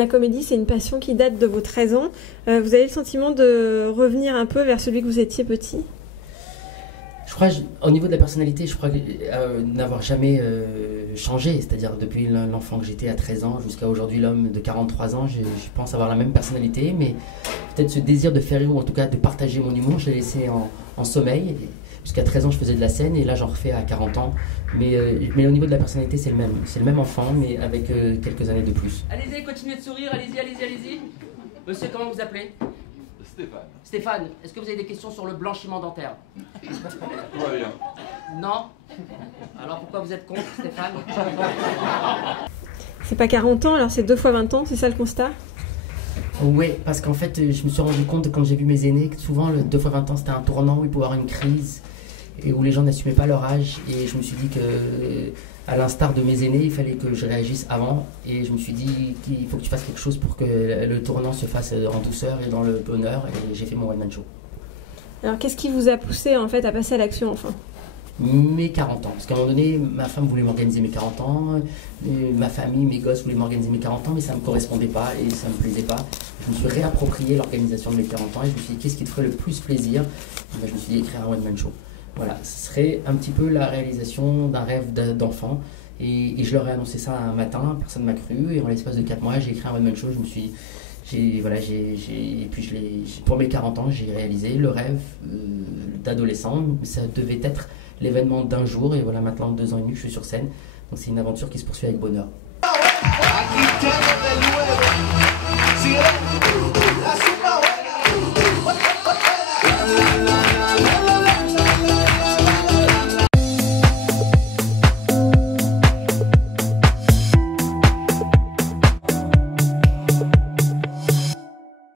La comédie, c'est une passion qui date de vos 13 ans. Vous avez le sentiment de revenir un peu vers celui que vous étiez petit? Je crois, au niveau de la personnalité, je crois n'avoir jamais changé. C'est-à-dire depuis l'enfant que j'étais à 13 ans jusqu'à aujourd'hui l'homme de 43 ans, je pense avoir la même personnalité. Mais peut-être ce désir de faire rire, ou en tout cas de partager mon humour, je l'ai laissé en sommeil. Jusqu'à 13 ans, je faisais de la scène et là, j'en refais à 40 ans. Mais au niveau de la personnalité, c'est le même. C'est le même enfant, mais avec quelques années de plus. Allez-y, continuez de sourire, allez-y, allez-y, allez-y. Monsieur, comment vous appelez? Stéphane. Stéphane, est-ce que vous avez des questions sur le blanchiment dentaire? Tout va bien. Non? Alors pourquoi vous êtes contre, Stéphane? C'est pas 40 ans, alors c'est 2 fois 20 ans, c'est ça le constat? Oui, parce qu'en fait, je me suis rendu compte quand j'ai vu mes aînés que souvent, le 2 fois 20 ans, c'était un tournant où il pouvait y avoir une crise et où les gens n'assumaient pas leur âge. Et je me suis dit que, à l'instar de mes aînés, il fallait que je réagisse avant. Et je me suis dit qu'il faut que tu fasses quelque chose pour que le tournant se fasse en douceur et dans le bonheur. Et j'ai fait mon one-man show. Alors qu'est-ce qui vous a poussé en fait à passer à l'action enfin? Mes 40 ans, parce qu'à un moment donné, ma femme voulait m'organiser mes 40 ans, ma famille, mes gosses voulaient m'organiser mes 40 ans, mais ça ne me correspondait pas et ça ne me plaisait pas. Je me suis réapproprié l'organisation de mes 40 ans et je me suis dit, qu'est-ce qui te ferait le plus plaisir? Et je me suis dit, écrire un one-man show. Voilà, ce serait un petit peu la réalisation d'un rêve d'enfant. Et je leur ai annoncé ça un matin, personne ne m'a cru, et en l'espace de 4 mois, j'ai écrit un one-man show, je me suis et puis pour mes 40 ans, j'ai réalisé le rêve d'adolescent. Ça devait être l'événement d'un jour, et voilà, maintenant 2 ans et demi que je suis sur scène. Donc c'est une aventure qui se poursuit avec bonheur.